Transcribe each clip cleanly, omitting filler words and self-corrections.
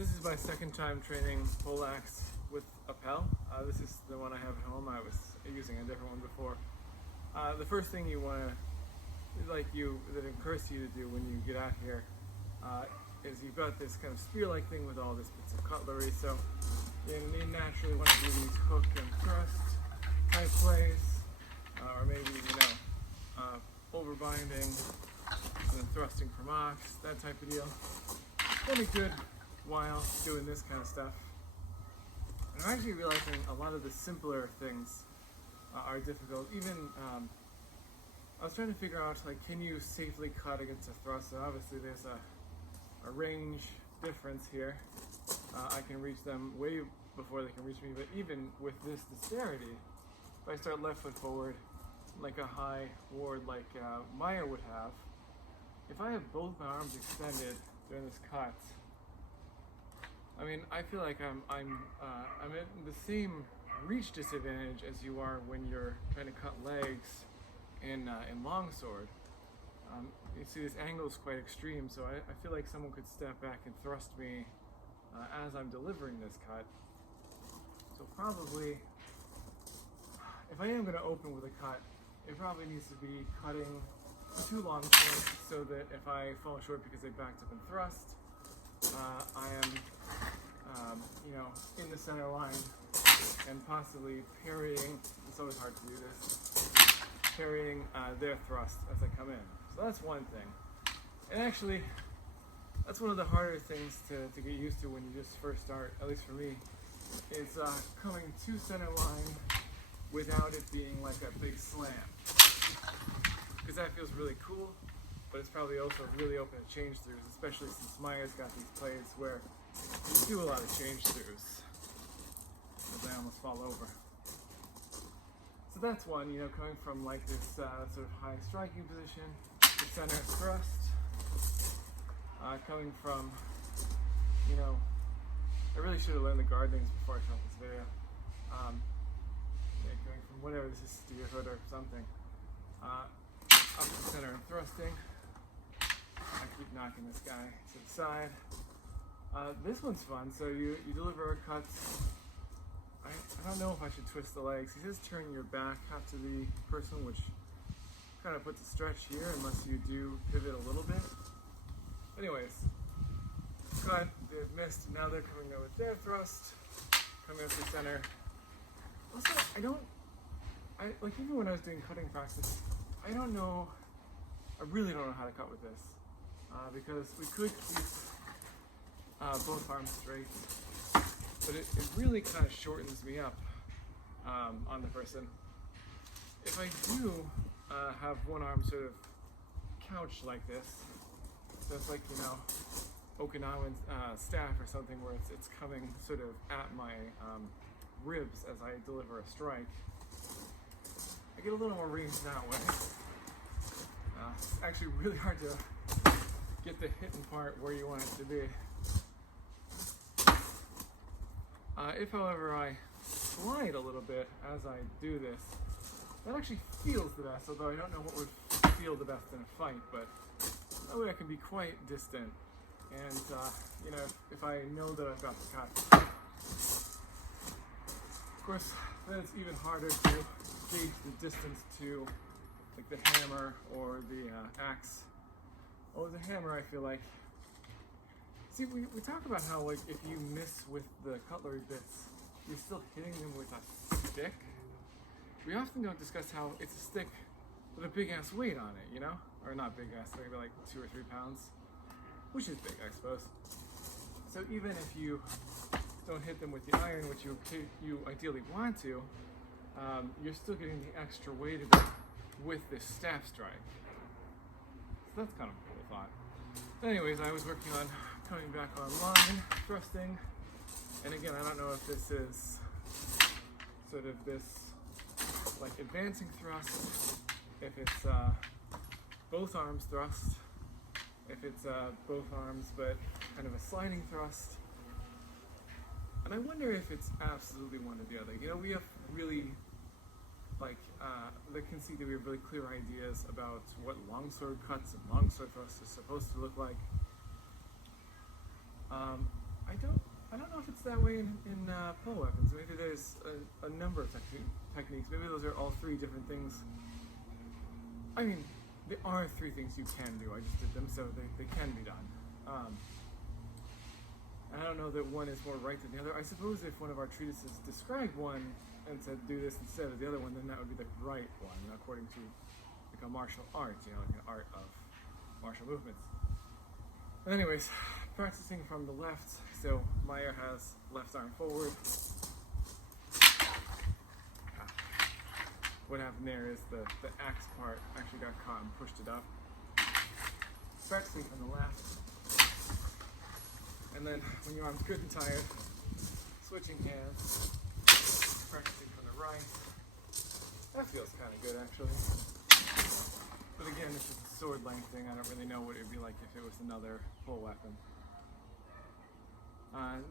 This is my second time training poleaxe with a Pel. This is the one I have at home. I was using a different one before. The first thing you want to, that occurs to you to do when you get out here is you've got this kind of spear-like thing with all this bits of cutlery. So you naturally want to do these hook and thrust type plays, or maybe overbinding and then thrusting from ox, that type of deal. It's been a good while doing this kind of stuff. And I'm actually realizing a lot of the simpler things are difficult. Even I was trying to figure out, can you safely cut against a thrust? And obviously there's a range difference here. I can reach them way before they can reach me, but even with this disparity, if I start left foot forward, like a high ward like Maya would have, if I have both my arms extended during this cut, I mean, I feel like I'm at the same reach disadvantage as you are when you're trying to cut legs in longsword. You see this angle is quite extreme, so I feel like someone could step back and thrust me as I'm delivering this cut. So probably, if I am going to open with a cut, it probably needs to be cutting two long points so that if I fall short because they backed up and thrust, I am in the center line and possibly parrying, it's always hard to do this, parrying their thrust as I come in. So that's one thing. And actually, that's one of the harder things to get used to when you just first start, at least for me, is coming to center line without it being like a big slam. Because that feels really cool, but it's probably also really open to change throughs, especially since Maya's got these plays where you do a lot of change throughs, as I almost fall over. So that's one, coming from like this sort of high striking position, the center thrust, coming from, I really should have learned the guard names before I shot this video. Coming from whatever, this is steer hood or something, up to the center and thrusting. I keep knocking this guy to the side. This one's fun. So you deliver cuts. I don't know if I should twist the legs. He says turn your back half to the person, which kind of puts a stretch here unless you do pivot a little bit. Anyways, cut, they've missed, now they're coming there with their thrust, coming up the center. Also, even when I was doing cutting practice, I really don't know how to cut with this, because we could keep both arms straight, but it really kind of shortens me up on the person. If I do have one arm sort of couched like this, so it's like, Okinawan staff or something where it's coming sort of at my ribs as I deliver a strike, I get a little more range that way. It's actually really hard to get the hitting part where you want it to be. If, however, I slide a little bit as I do this, that actually feels the best, although I don't know what would feel the best in a fight, but that way I can be quite distant, and, if I know that I've got the cut. Of course, then it's even harder to gauge the distance to, the hammer or the axe. Oh, the hammer, I feel like. See, we talk about how, if you miss with the cutlery bits, you're still hitting them with a stick. We often don't discuss how it's a stick with a big-ass weight on it, Or not big-ass, maybe like 2 or 3 pounds, which is big, I suppose. So even if you don't hit them with the iron, which you ideally want to, you're still getting the extra weight of it with this staff strike. So that's kind of a cool thought. But anyways, I was working on coming back online, thrusting, and again, I don't know if this is sort of this advancing thrust, if it's both arms thrust, if it's both arms but kind of a sliding thrust, and I wonder if it's absolutely one or the other. We have really the conceit that we have really clear ideas about what longsword cuts and longsword thrusts are supposed to look like. I don't that way in pole weapons. Maybe there's a number of techniques. Maybe those are all three different things. I mean, there are three things you can do. I just did them, so they can be done. I don't know that one is more right than the other. I suppose if one of our treatises described one and said do this instead of the other one, then that would be the right one, according to like a martial art, like an art of martial movements. But anyways, practicing from the left, so Meyer has left arm forward. What happened there is the axe part actually got caught and pushed it up. Practicing from the left. And then when your arm's good and tired, switching hands, practicing from the right. That feels kind of good actually. But again, this is a sword length thing. I don't really know what it would be like if it was another pole weapon.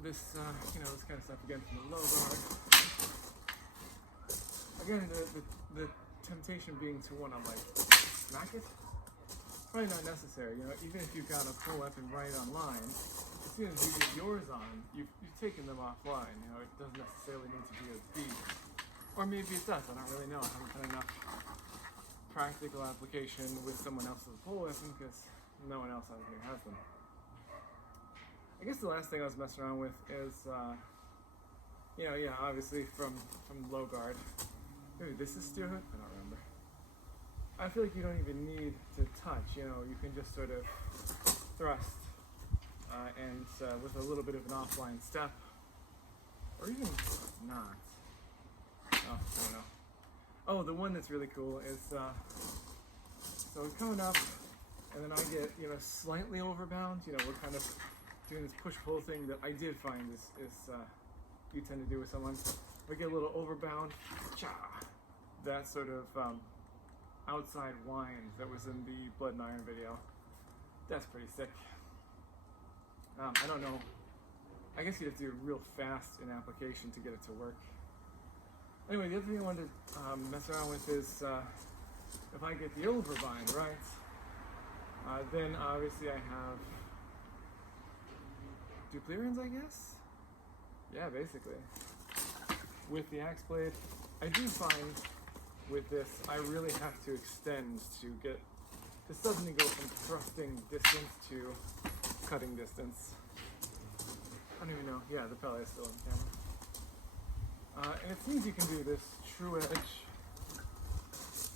This kind of stuff again from the low guard. Again, the temptation being to want to like smack it, probably not necessary. Even if you've got a pole weapon right on line, as soon as you get yours on, you've taken them offline. It doesn't necessarily need to be as deep, or maybe it does. I don't really know. I haven't done enough practical application with someone else's pole weapon because no one else out here has them. I guess the last thing I was messing around with is, obviously from low guard. Maybe this is steer hook? I don't remember. I feel like you don't even need to touch, you can just sort of thrust and with a little bit of an offline step, or even not. Oh, I don't know. Oh, the one that's really cool is, so we're coming up, and then I get, slightly overbound. We're kind of doing this push-pull thing that I did find is you tend to do with someone. We get a little overbound, that sort of outside wind that was in the Blood and Iron video. That's pretty sick. I don't know. I guess you'd have to do it real fast in application to get it to work. Anyway, the other thing I wanted to mess around with is if I get the overbind right, then obviously I have duplierans, I guess? Yeah, basically. With the axe blade, I do find with this, I really have to extend to suddenly go from thrusting distance to cutting distance. I don't even know. Yeah, the pellet is still on camera. And it seems you can do this true edge.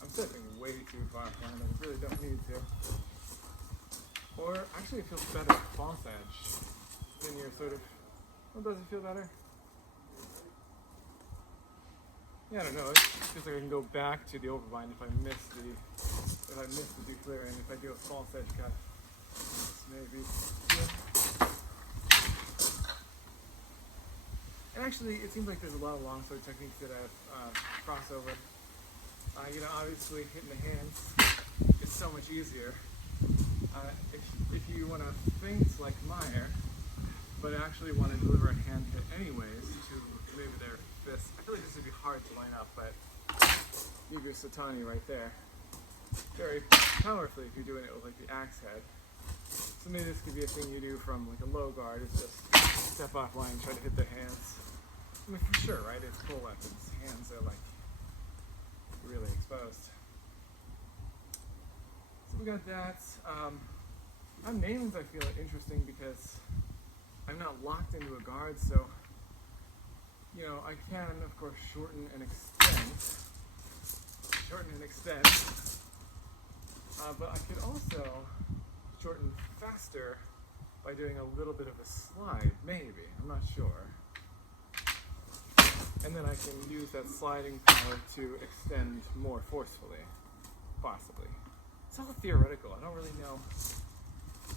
I'm stepping way too far behind. I really don't need to. Or actually, it feels better false edge than your sort of. Well, does it feel better? Yeah, I don't know. It feels like I can go back to the overbind if I miss the duplier, and if I do a false edge cut, maybe. Yeah. And actually, it seems like there's a lot of longsword techniques that have crossover. Obviously hitting the hands is so much easier. If you want to feint like Meyer, but actually want to deliver a hand hit anyways to maybe their fist. I feel like this would be hard to line up, but you do Satani right there. Very powerfully if you're doing it with like the axe head. So maybe this could be a thing you do from like a low guard, is just step off line, try to hit their hands. I mean, for sure, right? It's full weapons. Hands are like really exposed. So we got that. On nailings, I feel interesting because I'm not locked into a guard, so I can, of course, shorten and extend. But I could also shorten faster by doing a little bit of a slide, maybe. I'm not sure. And then I can use that sliding power to extend more forcefully, possibly. It's all theoretical. I don't really know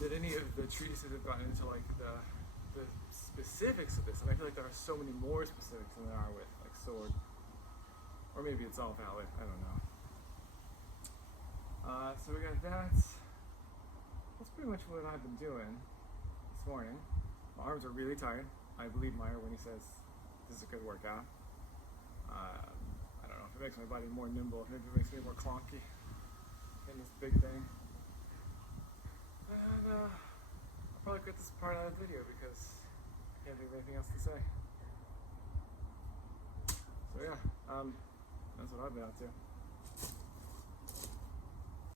that any of the treatises have gotten into like the specifics of this, and I feel like there are so many more specifics than there are with like sword. Or maybe it's all valid. I don't know. So we got that. That's pretty much what I've been doing this morning. My arms are really tired. I believe Meyer when he says this is a good workout. I don't know if it makes my body more nimble, maybe it makes me more clonky in this big thing. And I'll probably cut this part out of the video because I can't think of anything else to say. So yeah, that's what I've been up to.